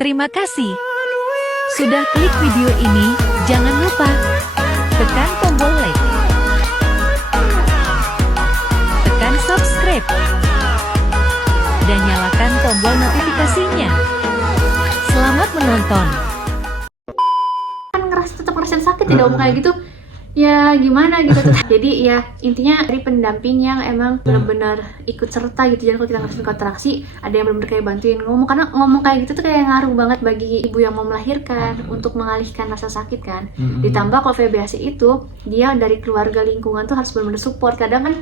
Terima kasih sudah klik video ini. Jangan lupa tekan tombol like, tekan subscribe, dan nyalakan tombol notifikasinya. Selamat menonton. Kan tetap ngerasain sakit ya dong kayak gitu. Ya gimana gitu tuh. Jadi ya intinya dari pendamping yang emang benar-benar ikut serta gitu. Jadi kalau kita ngerasain kontraksi, ada yang benar-benar kayak bantuin ngomong, karena ngomong kayak gitu tuh kayak ngaruh banget bagi ibu yang mau melahirkan untuk mengalihkan rasa sakit kan. Ditambah kalau VBAC itu dia dari keluarga lingkungan tuh harus benar-benar support. Kadang kan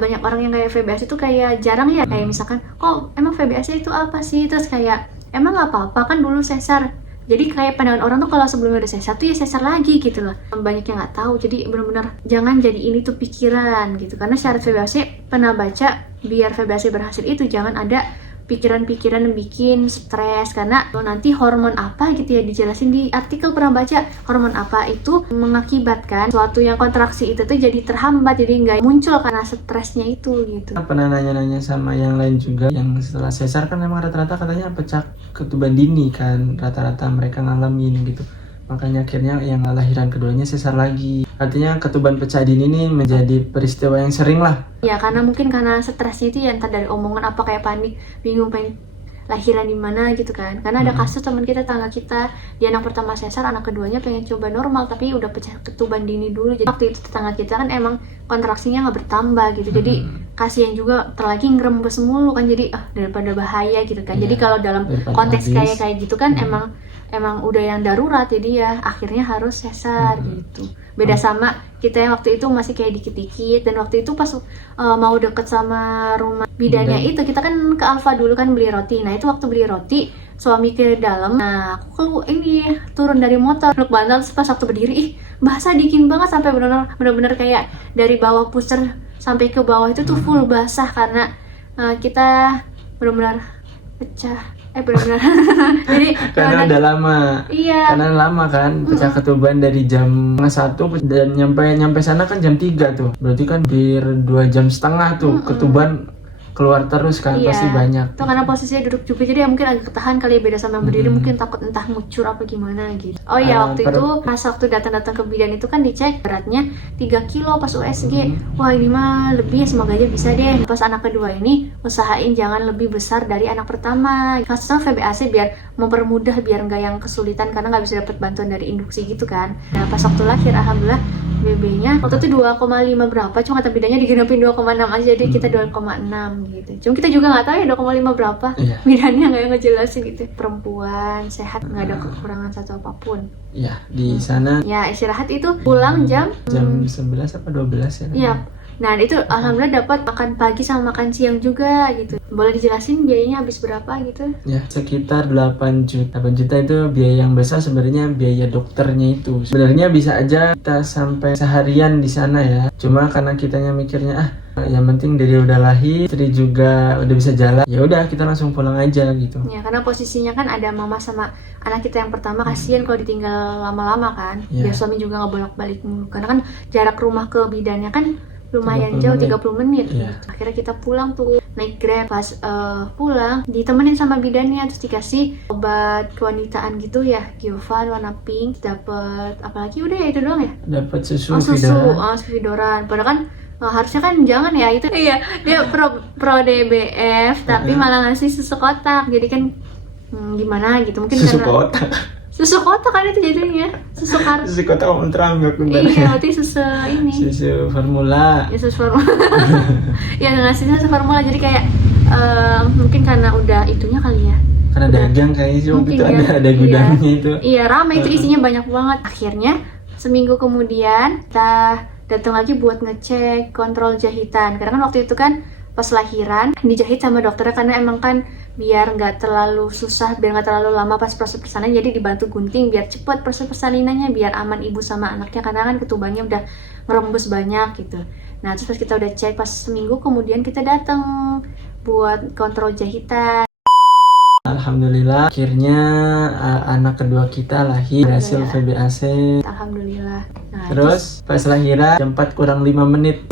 banyak orang yang kayak VBAC itu kayak jarang ya, kayak misalkan kok emang VBAC itu apa sih, terus kayak emang nggak apa-apa kan dulu sesar. Jadi kayak pandangan orang tuh kalau sebelumnya udah sesar tuh ya sesar lagi gitu loh. Banyak yang nggak tahu. Jadi benar-benar jangan jadi ini tuh pikiran gitu. Karena syarat VBAC pernah baca, biar VBAC berhasil itu jangan ada pikiran-pikiran yang bikin stres. Karena nanti hormon apa gitu ya, dijelasin di artikel pernah baca, hormon apa itu mengakibatkan suatu yang kontraksi itu tuh jadi terhambat, jadi nggak muncul karena stresnya itu gitu. Pernah nanya-nanya sama yang lain juga, yang setelah sesar kan memang rata-rata katanya pecah ketuban dini kan, rata-rata mereka ngalamin gitu. Makanya akhirnya yang lahiran keduanya sesar lagi. Artinya ketuban pecah dini ini menjadi peristiwa yang sering lah. Ya karena mungkin karena stresnya itu ya entah dari omongan apa, kayak panik, bingung pengen lahiran di mana gitu kan. Karena ada kasus teman kita, tangga kita, dia anak pertama sesar, anak keduanya pengen coba normal tapi udah pecah ketuban dini dulu. Jadi waktu itu tetangga kita kan emang kontraksinya nggak bertambah gitu. Jadi kasihan juga, terlagi ngerembes mulu kan, jadi daripada bahaya gitu kan. Jadi kalau dalam konteks kayak gitu kan emang udah yang darurat, jadi ya akhirnya harus sesar gitu. Beda sama kita yang waktu itu masih kayak dikit-dikit, dan waktu itu pas mau deket sama rumah bidannya itu, kita kan ke Alfa dulu kan beli roti. Nah itu waktu beli roti, suami ke dalam, nah aku turun dari motor, peluk bantal, pas waktu berdiri, basah dingin banget, sampai benar-benar kayak dari bawah pusar sampai ke bawah itu tuh full basah, karena kita benar-benar pecah. Benar-benar. Jadi karena udah lama. Iya. Karena lama kan pecah ketuban dari jam 1 dan nyampe sana kan jam 3 tuh. Berarti kan hampir 2,5 jam tuh ketuban keluar terus kan, pasti banyak. Itu karena posisinya duduk juga, jadi ya mungkin agak ketahan kali ya, beda sama yang berdiri, mungkin takut entah ngucur apa gimana gitu. Oh iya, waktu itu pas waktu datang ke bidan itu kan dicek beratnya 3 kilo pas USG. Wah ini mah lebih ya, semoga aja bisa deh. Pas anak kedua ini usahain jangan lebih besar dari anak pertama. Kasusnya VBAC biar mempermudah, biar nggak yang kesulitan karena nggak bisa dapat bantuan dari induksi gitu kan. Nah pas waktu lahir alhamdulillah BB-nya waktu itu 2,5 berapa, cuma kata bidannya digenapin 2,6 aja, jadi kita 2,6 gitu. Cuma kita juga nggak tahu ya 2,5 berapa. Bidannya nggak ngejelasin gitu. Perempuan sehat, nggak ada kekurangan satu apapun. Ya di sana. Ya istirahat itu pulang jam 11 apa 12 ya? Iya. Nah itu alhamdulillah dapat makan pagi sama makan siang juga gitu. Boleh dijelasin biayanya habis berapa gitu? Ya sekitar 8 juta. 8 juta itu biaya yang besar, sebenarnya biaya dokternya itu. Sebenarnya bisa aja kita sampai seharian di sana ya. Cuma karena kitanya mikirnya yang penting dari udah lahir, istri juga udah bisa jalan, ya udah kita langsung pulang aja gitu. Ya karena posisinya kan ada mama sama anak kita yang pertama, kasihan kalau ditinggal lama-lama kan. Biar suami juga nggak bolak-balik mulu. Karena kan jarak rumah ke bidannya kan lumayan jauh, 30 menit. Akhirnya kita pulang tuh naik Grab. Pas pulang ditemenin sama bidannya, terus dikasih obat kewanitaan gitu ya, Giovan warna pink, dapat apalagi udah ya itu doang ya, dapat susu Vidoran. Padahal kan harusnya kan jangan ya itu. Iya, dia pro DBF tapi malah ngasih susu kotak. Jadi kan gimana gitu, mungkin susu karena kotak. Susu kotak kan itu jadinya, susu kartu. Susu kotak ultra enggak benar. Iya, berarti susu ini. Susu formula. Ya susu formula. Ya ngasihnya susu formula, jadi kayak mungkin karena udah itunya kali ya. Karena dagang kayaknya sih waktu itu ada gudangnya itu. Iya, ramai itu isinya banyak banget. Akhirnya seminggu kemudian kita datang lagi buat ngecek kontrol jahitan. Karena kan waktu itu kan pas lahiran dijahit sama dokternya, karena emang kan biar nggak terlalu susah, biar nggak terlalu lama pas proses persalinan, jadi dibantu gunting biar cepet proses persalinannya, biar aman ibu sama anaknya, karena kan ketubannya udah ngerembes banyak gitu. Nah terus pas kita udah cek, pas seminggu kemudian kita datang buat kontrol jahitan. Alhamdulillah akhirnya anak kedua kita lahir, berhasil VBAC. Alhamdulillah. Nah, terus pas lahiran jam 4 kurang 5 menit